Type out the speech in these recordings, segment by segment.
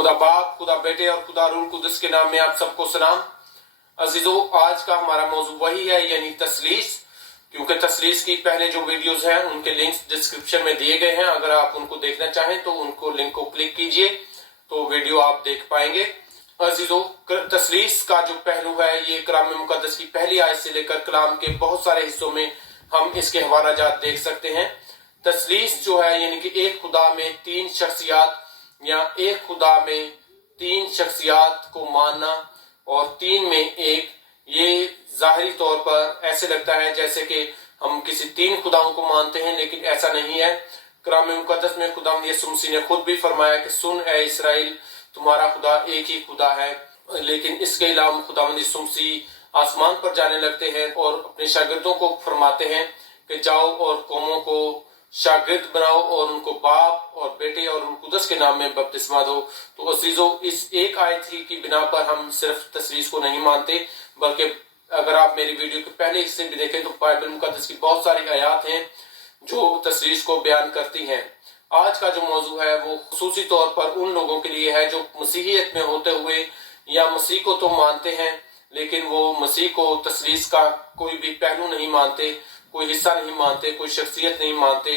खुदा बाप, खुदा बेटे और खुदा रूह कुदस के नाम में आप सबको सलाम। अजीजों, आज का हमारा मौजू वही है, यानी तसलीस। क्योंकि तसलीस की पहले जो वीडियोस हैं उनके लिंक्स डिस्क्रिप्शन में दिए गए हैं। अगर आप उनको देखना चाहें तो उनको लिंक को क्लिक कीजिए तो वीडियो आप देख पाएंगे। अजीजों, तसलीस का जो पहलू है ये कलाम मुकद्दस की पहली आयत से लेकर कलाम के बहुत सारे हिस्सों में हम इसके हवालाजात देख सकते हैं। तसलीस जो है यानी कि एक खुदा में तीन शख्सियात या एक खुदा में तीन शख्सियात को मानना और तीन में एक, ये जाहिरी तौर पर ऐसे लगता है जैसे कि हम किसी तीन खुदाओं को मानते हैं, लेकिन ऐसा नहीं है। कलाम मुकद्दस में खुदावंद यीशु मसीह ने खुद भी फरमाया कि सुन ए इस्राएल, तुम्हारा खुदा एक ही खुदा है। लेकिन इसके अलावा खुदावंद यीशु मसीह आसमान पर जाने लगते हैं और अपने शागिर्दों को फरमाते हैं कि जाओ और कौमों को शागिर्द बनाओ और उनको बाप और बेटे और रूह कुदस के नाम में बपतिस्मा दो। तो अजीजों, इस एक आयत ही की बिना पर हम सिर्फ तसलीस को नहीं मानते, बल्कि अगर आप मेरी वीडियो के पहले हिस्से भी देखें तो बाइबल मुकद्दस की बहुत सारी आयत हैं जो तसलीस को बयान करती हैं। आज का जो मौजू है वो खुसूसी तौर पर उन लोगों के लिए है जो मसीहियत में होते हुए या मसीह को तो मानते हैं लेकिन वो मसीह को तसलीस का कोई भी पहलू नहीं मानते, कोई हिस्सा नहीं मानते, कोई शख्सियत नहीं मानते।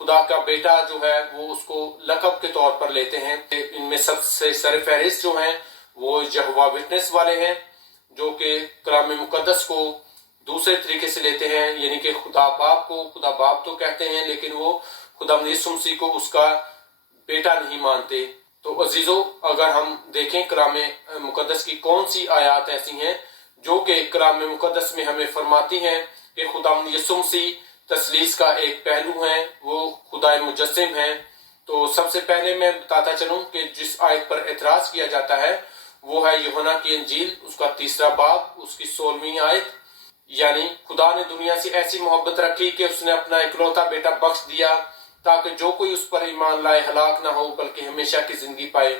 खुदा का बेटा जो है वो उसको लक़ब के तौर पर लेते हैं। इनमें सबसे सरफहरिस्त जो हैं वो यहोवा विटनेस वाले हैं, जो कि कलाम मुकद्दस को दूसरे तरीके से लेते हैं, यानी कि खुदा बाप को खुदा बाप तो कहते हैं लेकिन वो खुदा यीशु मसीह को उसका बेटा नहीं मानते। तो अजीजों, अगर हम देखें कलाम मुकद्दस की कौन सी आयत ऐसी हैं जो कि कलाम मुकद्दस में हमें फरमाती हैं कि खुदा यीशु मसीह तसलीस का एक पहलू है, वो खुदा मुजस्सिम है। तो सबसे पहले मैं बताता चलूं कि जिस आयत पर एतराज किया जाता है वो है यूहन्ना की इंजील, उसका 3 बाब, उसकी 16वीं आयत। यानी खुदा ने दुनिया से ऐसी मोहब्बत रखी कि उसने अपना इकलौता बेटा बख्श दिया ताकि जो कोई उस पर ईमान लाए हलाक ना हो बल्कि हमेशा की जिंदगी पाए।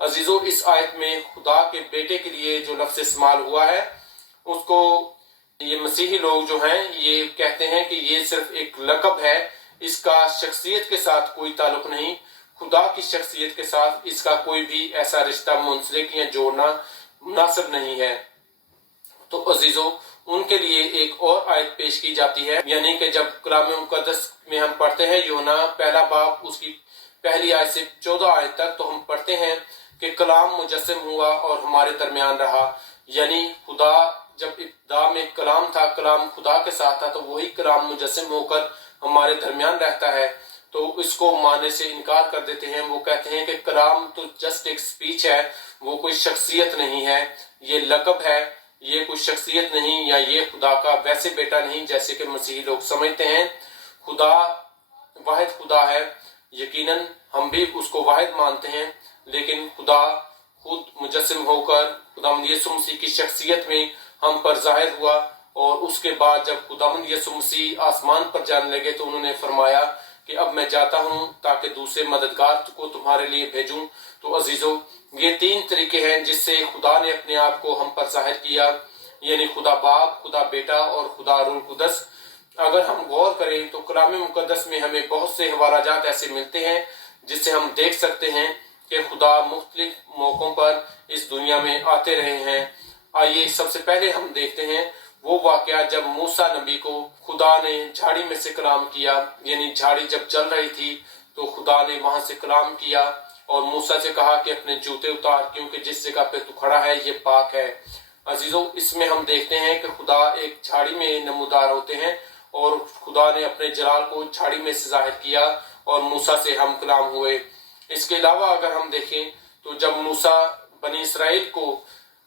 अजीजों, इस आयत में खुदा के बेटे के लिए जो लफ्ज इस्तेमाल हुआ है उसको ये मसीही लोग जो हैं ये कहते हैं कि ये सिर्फ एक लक़ब है, इसका शख्सियत के साथ कोई ताल्लुक नहीं, खुदा की शख्सियत के साथ इसका कोई भी ऐसा रिश्ता मुंसलिक या जोड़ना मुनासिब नहीं है। तो अजीजों, उनके लिए एक और आयत पेश की जाती है, यानी कि जब कलाम मुकद्दस में हम पढ़ते हैं यूहन्ना 1 बाब उसकी पहली आयत से 14 आयत तक, तो हम पढ़ते हैं कि कलाम मुजस्सिम हुआ और हमारे दरमियान रहा। यानी खुदा जब इब्तिदा में कलाम था, कलाम खुदा के साथ था, तो वही कलाम मुजस्सिम होकर हमारे दरमियान रहता है। तो इसको मानने से इनकार कर देते हैं। वो कहते हैं कि कलाम तो जस्ट एक स्पीच है, वो कोई शख्सियत नहीं है, ये लक़ब है, ये कोई शख्सियत नहीं, या ये खुदा का वैसे बेटा नहीं जैसे कि मसीही लोग समझते हैं। खुदा वाहिद खुदा है, यकीनन हम भी उसको वाहिद मानते हैं, लेकिन खुदा खुद मुजस्सिम होकर खुदावंद यीशु मसीह की शख्सियत में हम पर जाहिर हुआ। और उसके बाद जब खुदावंद यीशु मसीह आसमान पर जाने लगे तो उन्होंने फरमाया कि अब मैं जाता हूं ताकि दूसरे मददगार को तुम्हारे लिए भेजूं। तो अजीजों, ये 3 तरीके हैं जिससे खुदा ने अपने आप को हम पर जाहिर किया, यानी खुदा बाप, खुदा बेटा और खुदा रूह कुदस। अगर हम गौर करें तो कलाम मुकद्दस में हमें बहुत से हवालाजात ऐसे मिलते हैं जिससे हम देख सकते हैं कि खुदा मुख्तलिफ मौकों पर इस दुनिया में आते रहे हैं। आइए सबसे पहले हम देखते हैं वो वाकया जब मूसा नबी को खुदा ने झाड़ी में से कलाम किया, यानी झाड़ी जब जल रही थी तो खुदा ने वहां से कलाम किया और मूसा से कहा कि अपने जूते उतार, क्योंकि जिस जगह पे तू खड़ा है ये पाक है। अजीजों, इसमें हम देखते हैं कि खुदा एक झाड़ी में नमूदार होते हैं और खुदा ने अपने जलाल को झाड़ी में से जाहिर किया और मूसा से हम कलाम हुए। इसके अलावा अगर हम देखें तो जब मूसा बनी इसराइल को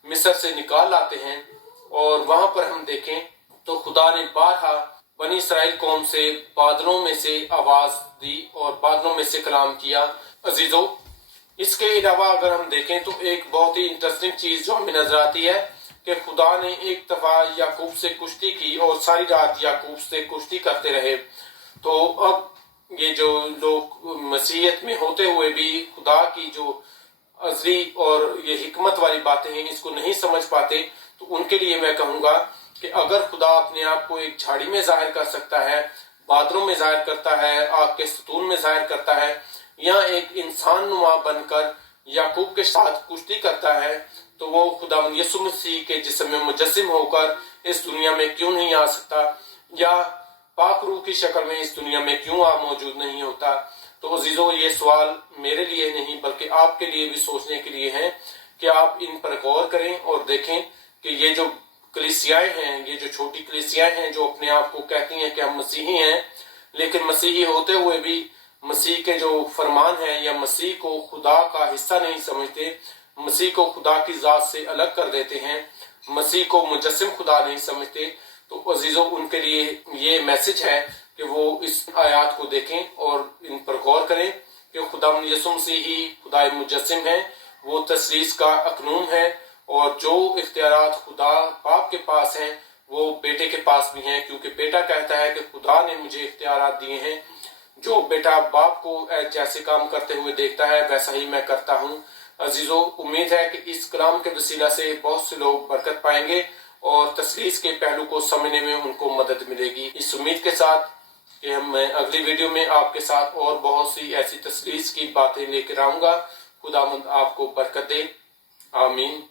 मिस्र से निकाल लाते हैं और वहां पर हम देखें तो खुदा ने बारहा बनी इसराइल कौम से बादलों में से आवाज दी और बादलों में से कलाम किया। अजीजों, इसके अलावा अगर हम देखें तो एक बहुत ही इंटरेस्टिंग चीज जो हमें नजर आती है कि खुदा ने एक दफा याकूब से कुश्ती की और सारी रात याकूब से कुश्ती करते रहे। तो अब ये जो लोग मसीहियत में होते हुए भी खुदा की जो अजली और ये हिकमत वाली बातें हैं इसको नहीं समझ पाते, तो उनके लिए मैं कहूंगा कि अगर खुदा अपने आप को एक झाड़ी में जाहिर कर सकता है, बादलों में जाहिर करता है, आग के सतून में जाहिर करता है, या एक इंसान नुमा बनकर याकूब के साथ कुश्ती करता है तो वो खुदावंद यीशु मसीह के जिस्म में मुजस्सिम होकर इस दुनिया में क्यों नहीं आ सकता, या पाक रूह की शक्ल में इस दुनिया में क्यों मौजूद नहीं होता। तो अजीजों, ये सवाल मेरे लिए नहीं बल्कि आपके लिए भी सोचने के लिए हैं कि आप इन पर गौर करें और देखें कि ये जो कलीसियाएं हैं, ये जो छोटी कलीसियाएं हैं जो अपने आप को कहती हैं कि हम मसीही हैं, लेकिन मसीही होते हुए भी मसीह के जो फरमान हैं या मसीह को खुदा का हिस्सा नहीं समझते, मसीह को खुदा की जात से अलग कर देते हैं, मसीह को मुजस्सिम खुदा नहीं समझते। तो अजीजों, उनके लिए ये मैसेज है कि वो इस आयात को देखें और इन पर गौर करें कि खुदा यीशु मसीह ही खुदा मुजस्सिम है, वो तसलीस का अकनून है, और जो इख्तियारात खुदा बाप के पास हैं वो बेटे के पास भी हैं, क्योंकि बेटा कहता है कि खुदा ने मुझे इख्तियारात दिए हैं, जो बेटा बाप को जैसे काम करते हुए देखता है वैसा ही मैं करता हूँ। अजीजों, उम्मीद है कि इस कलाम के वसीला से बहुत से लोग बरकत पाएंगे और तसलीस के पहलू को समझने में उनको मदद मिलेगी। इस उम्मीद के साथ कि मैं अगली वीडियो में आपके साथ और बहुत सी ऐसी तसलीस की बातें लेकर आऊंगा। खुदावंद आपको बरकत दे। आमीन।